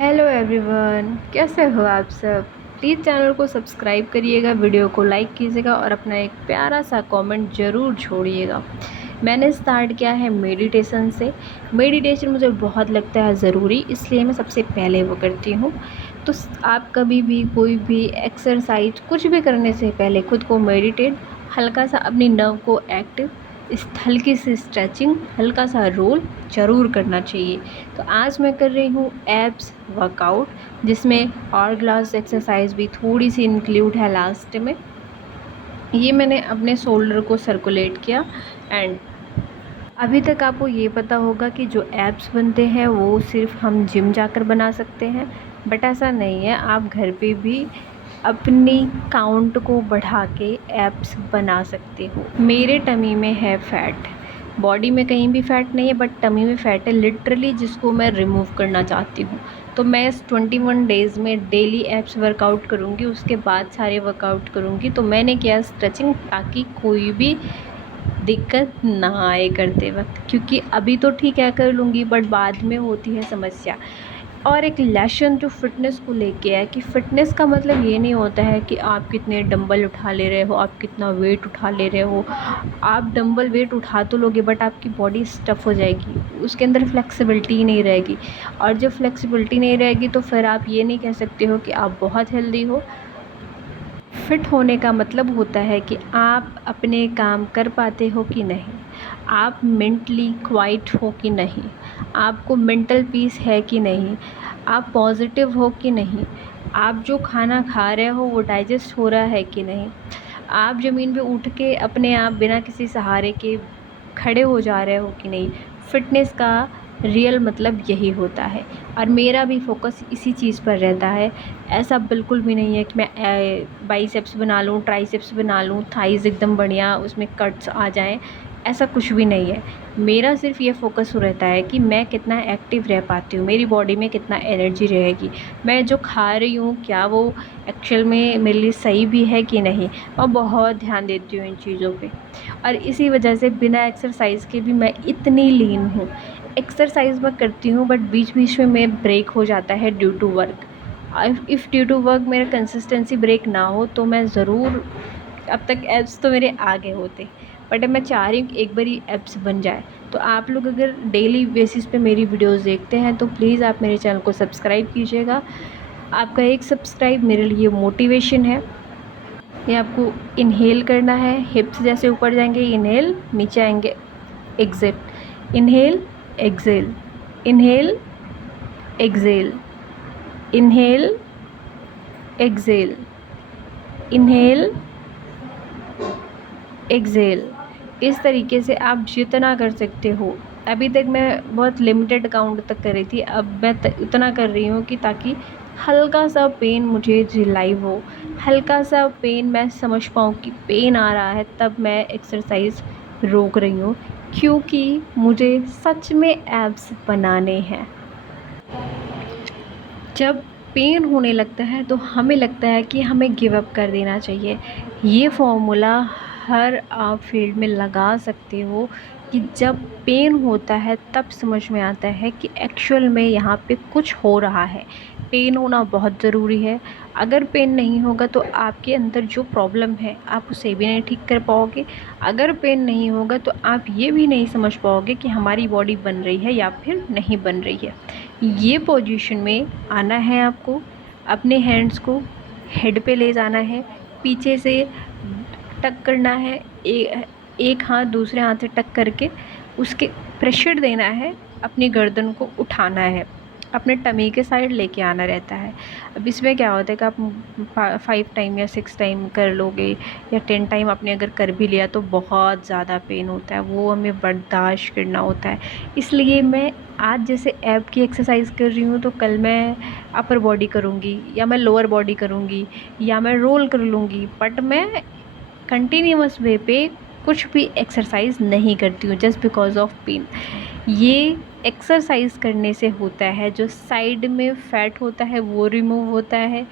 Hello everyone, कैसे हो आप सब। प्लीज़ चैनल को सब्सक्राइब करिएगा, वीडियो को लाइक कीजिएगा और अपना एक प्यारा सा कमेंट ज़रूर छोड़िएगा। मैंने स्टार्ट किया है मेडिटेशन से। मेडिटेशन मुझे बहुत लगता है ज़रूरी, इसलिए मैं सबसे पहले वो करती हूँ। तो आप कभी भी कोई भी एक्सरसाइज कुछ भी करने से पहले खुद को मेडिटेट, हल्का सा अपनी नर्व को एक्टिव, इस हल्की सी स्ट्रेचिंग, हल्का सा रोल ज़रूर करना चाहिए। तो आज मैं कर रही हूँ एब्स वर्कआउट, जिसमें और ग्लास एक्सरसाइज भी थोड़ी सी इंक्लूड है लास्ट में। ये मैंने अपने शोल्डर को सर्कुलेट किया। एंड अभी तक आपको ये पता होगा कि जो एब्स बनते हैं वो सिर्फ हम जिम जाकर बना सकते हैं, बट ऐसा नहीं है। आप घर पे भी अपनी काउंट को बढ़ा के एब्स बना सकते हो। मेरे टमी में है फैट, बॉडी में कहीं भी फैट नहीं है, बट टमी में फ़ैट है लिटरली, जिसको मैं रिमूव करना चाहती हूँ। तो मैं इस 21 डेज़ में डेली एब्स वर्कआउट करूँगी, उसके बाद सारे वर्कआउट करूँगी। तो मैंने किया स्ट्रेचिंग, ताकि कोई भी दिक्कत ना आए करते वक्त, क्योंकि अभी तो ठीक है कर लूँगी, बट बाद में होती है समस्या। और एक लेसन जो फ़िटनेस को लेके है, कि फ़िटनेस का मतलब ये नहीं होता है कि आप कितने डंबल उठा ले रहे हो, आप कितना वेट उठा ले रहे हो। आप डंबल वेट उठा तो लोगे, बट आपकी बॉडी स्टफ़ हो जाएगी, उसके अंदर फ्लेक्सिबिलिटी ही नहीं रहेगी। और जब फ्लेक्सिबिलिटी नहीं रहेगी तो फिर आप ये नहीं कह सकते हो कि आप बहुत हेल्दी हो। फिट होने का मतलब होता है कि आप अपने काम कर पाते हो कि नहीं, आप मेंटली क्वाइट हो कि नहीं, आपको मेंटल पीस है कि नहीं, आप पॉजिटिव हो कि नहीं, आप जो खाना खा रहे हो वो डाइजेस्ट हो रहा है कि नहीं, आप ज़मीन पे उठ के अपने आप बिना किसी सहारे के खड़े हो जा रहे हो कि नहीं। फ़िटनेस का रियल मतलब यही होता है, और मेरा भी फ़ोकस इसी चीज़ पर रहता है। ऐसा बिल्कुल भी नहीं है कि मैं बाइसेप्स बना लूँ, ट्राइसेप्स बना लूँ, थाइज़ एकदम बढ़िया उसमें कट्स आ जाएँ, ऐसा कुछ भी नहीं है। मेरा सिर्फ़ ये फ़ोकस रहता है कि मैं कितना एक्टिव रह पाती हूँ, मेरी बॉडी में कितना एनर्जी रहेगी, मैं जो खा रही हूँ क्या वो एक्चुअल में मेरे लिए सही भी है कि नहीं। मैं बहुत ध्यान देती हूँ इन चीज़ों पे, और इसी वजह से बिना एक्सरसाइज़ के भी मैं इतनी लीन हूँ। एक्सरसाइज़ मैं करती हूँ, बट बीच-बीच में ब्रेक हो जाता है due to work. If due to work मेरा कंसिस्टेंसी ब्रेक ना हो तो मैं ज़रूर, अब तक एब्स तो मेरे आ गए होते, बट अब मैं चाह रही हूँ कि एक बारी एब्स बन जाए। तो आप लोग अगर डेली बेसिस पे मेरी वीडियोज़ देखते हैं तो प्लीज़ आप मेरे चैनल को सब्सक्राइब कीजिएगा। आपका एक सब्सक्राइब मेरे लिए मोटिवेशन है। ये आपको इन्हेल करना है, हिप्स जैसे ऊपर जाएंगे इन्हेल, नीचे आएंगे exhale, inhale exhale, inhale exhale, inhale exhale, inhale exhale. इस तरीके से आप जितना कर सकते हो। अभी तक मैं बहुत लिमिटेड काउंट तक कर रही थी, अब मैं उतना कर रही हूँ कि ताकि हल्का सा पेन मुझे रिलाइव हो, हल्का सा पेन मैं समझ पाऊँ कि पेन आ रहा है, तब मैं एक्सरसाइज रोक रही हूँ, क्योंकि मुझे सच में एब्स बनाने हैं। जब पेन होने लगता है तो हमें लगता है कि हमें गिव अप कर देना चाहिए। ये फॉर्मूला हर आप फील्ड में लगा सकते हो, कि जब पेन होता है तब समझ में आता है कि एक्चुअल में यहाँ पे कुछ हो रहा है। पेन होना बहुत ज़रूरी है। अगर पेन नहीं होगा तो आपके अंदर जो प्रॉब्लम है आप उसे भी नहीं ठीक कर पाओगे। अगर पेन नहीं होगा तो आप ये भी नहीं समझ पाओगे कि हमारी बॉडी बन रही है या फिर नहीं बन रही है। ये पोजीशन में आना है आपको, अपने हैंड्स को हेड पे ले जाना है, पीछे से टक करना है, एक हाथ दूसरे हाथ से टक करके उसके प्रेशर देना है, अपनी गर्दन को उठाना है, अपने टमी के साइड लेके आना रहता है। अब इसमें क्या होता है कि आप 5 टाइम या 6 टाइम कर लोगे, या 10 टाइम आपने अगर कर भी लिया तो बहुत ज़्यादा पेन होता है, वो हमें बर्दाश्त करना होता है। इसलिए मैं आज जैसे ऐप की एक्सरसाइज कर रही हूँ, तो कल मैं अपर बॉडी करूँगी, या मैं लोअर बॉडी करूँगी, या मैं रोल कर लूँगी, बट मैं कंटिन्यूअस वे पे कुछ भी एक्सरसाइज नहीं करती हूँ, जस्ट बिकॉज ऑफ पेन। ये एक्सरसाइज करने से होता है, जो साइड में फैट होता है वो रिमूव होता है,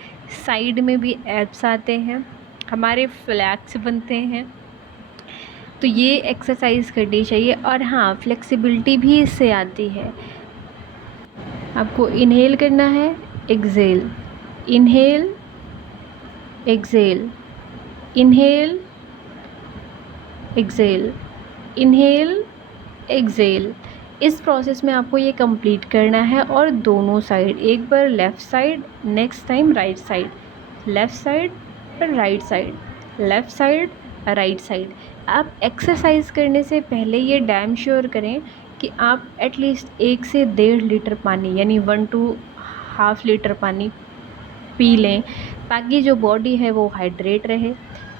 साइड में भी एब्स आते हैं, हमारे फ्लैक्स बनते हैं। तो ये एक्सरसाइज करनी चाहिए। और हाँ, फ्लेक्सिबिलिटी भी इससे आती है। आपको इनहेल करना है, exhale, inhale, exhale, inhale, exhale, inhale, exhale. इस प्रोसेस में आपको ये कंप्लीट करना है और दोनों साइड, एक बार left side, next time right side, left side और right side, left side, right side. आप एक्सरसाइज करने से पहले ये डैम श्योर करें कि आप एटलीस्ट 1 से 1.5 लीटर पानी यानी 1 to ½ लीटर पानी पी लें, ताकि जो बॉडी है वो हाइड्रेट रहे।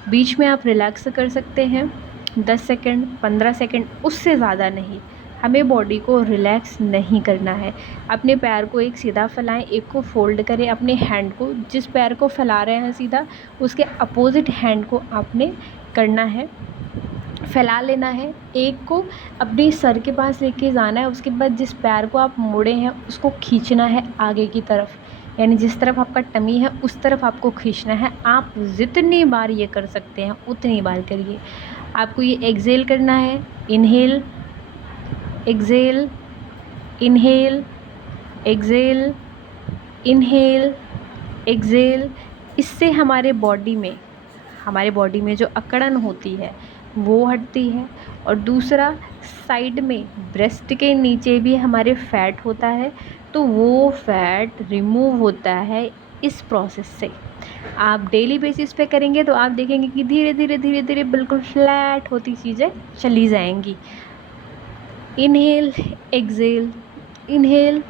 बीच में आप रिलैक्स कर सकते हैं 10 सेकंड, 15 सेकंड, उससे ज़्यादा नहीं। हमें बॉडी को रिलैक्स नहीं करना है। अपने पैर को एक सीधा फैलाएं, एक को फोल्ड करें, अपने हैंड को, जिस पैर को फैला रहे हैं सीधा, उसके अपोजिट हैंड को आपने करना है, फैला लेना है। एक को अपने सर के पास लेके जाना है, उसके बाद जिस पैर को आप मोड़े हैं उसको खींचना है आगे की तरफ, यानी जिस तरफ आपका टमी है उस तरफ आपको खींचना है। आप जितनी बार ये कर सकते हैं उतनी बार करिए। आपको ये एक्सेल करना है, inhale, exhale, inhale, exhale, inhale, exhale. इससे हमारे बॉडी में जो अकड़न होती है वो हटती है। और दूसरा, साइड में ब्रेस्ट के नीचे भी हमारे फैट होता है, तो वो फैट रिमूव होता है इस प्रोसेस से। आप डेली बेसिस पे करेंगे तो आप देखेंगे कि धीरे धीरे धीरे धीरे बिल्कुल फ्लैट होती चीज़ें चली जाएंगी। Inhale, exhale, inhale,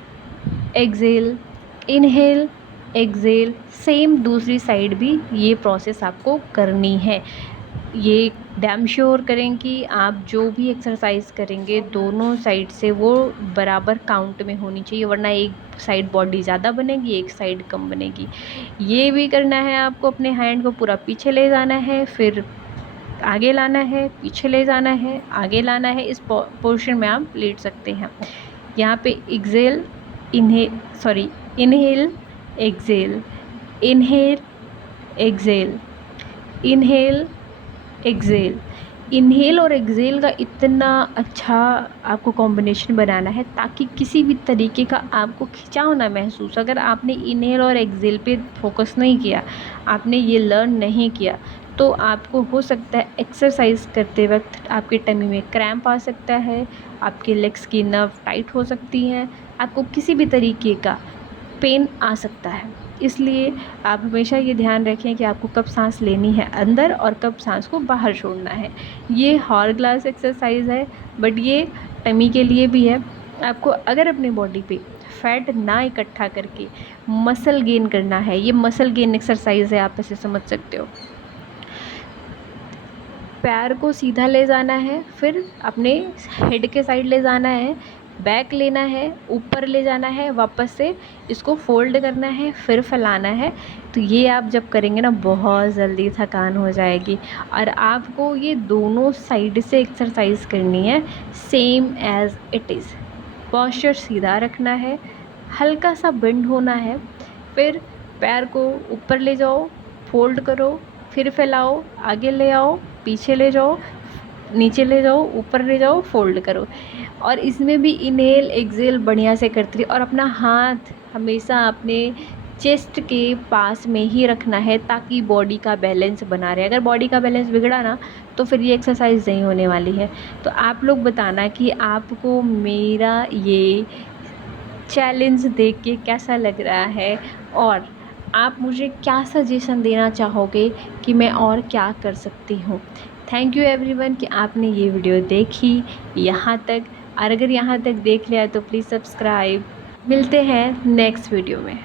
exhale, inhale, exhale. Same दूसरी साइड भी ये प्रोसेस आपको करनी है। ये डैम श्योर करें कि आप जो भी एक्सरसाइज करेंगे दोनों साइड से वो बराबर काउंट में होनी चाहिए, वरना एक साइड बॉडी ज़्यादा बनेगी, एक साइड कम बनेगी। ये भी करना है आपको, अपने हैंड को पूरा पीछे ले जाना है, फिर आगे लाना है, पीछे ले जाना है, आगे लाना है। इस पोर्शन में आप लेट सकते हैं। यहाँ पे exhale, inhale, exhale, inhale, exhale, inhale, exhale. Inhale और एक्सेल का इतना अच्छा आपको कॉम्बिनेशन बनाना है ताकि किसी भी तरीके का आपको खिंचाव ना महसूस। अगर आपने इनहेल और एक्सेल पे फोकस नहीं किया, आपने ये लर्न नहीं किया, तो आपको हो सकता है एक्सरसाइज करते वक्त आपके टमी में क्रैम्प आ सकता है, आपके लेग्स की नर्व टाइट हो सकती हैं, आपको किसी भी तरीके का पेन आ सकता है। इसलिए आप हमेशा ये ध्यान रखें कि आपको कब सांस लेनी है अंदर और कब सांस को बाहर छोड़ना है। ये हॉर ग्लास एक्सरसाइज है, बट ये टमी के लिए भी है। आपको अगर अपने बॉडी पे फैट ना इकट्ठा करके मसल गेन करना है, ये मसल गेन एक्सरसाइज है, आप इसे समझ सकते हो। पैर को सीधा ले जाना है, फिर अपने हेड के साइड ले जाना है, बैक लेना है, ऊपर ले जाना है, वापस से इसको फोल्ड करना है, फिर फैलाना है। तो ये आप जब करेंगे ना, बहुत जल्दी थकान हो जाएगी। और आपको ये दोनों साइड से एक्सरसाइज करनी है, same as it is. Posture सीधा रखना है, हल्का सा बेंड होना है, फिर पैर को ऊपर ले जाओ, फोल्ड करो, फिर फैलाओ, आगे ले आओ, पीछे ले जाओ, नीचे ले जाओ, ऊपर ले जाओ, फोल्ड करो। और इसमें भी इनहेल एक्सेल बढ़िया से करती रही। और अपना हाथ हमेशा अपने चेस्ट के पास में ही रखना है ताकि बॉडी का बैलेंस बना रहे। अगर बॉडी का बैलेंस बिगड़ा ना, तो फिर ये एक्सरसाइज नहीं होने वाली है। तो आप लोग बताना कि आपको मेरा ये चैलेंज देख के कैसा लग रहा है, और आप मुझे क्या सजेशन देना चाहोगे कि मैं और क्या कर सकती हूँ। थैंक यू एवरीवन कि आपने ये वीडियो देखी यहाँ तक, और अगर यहाँ तक देख लिया तो प्लीज़ सब्सक्राइब। मिलते हैं नेक्स्ट वीडियो में।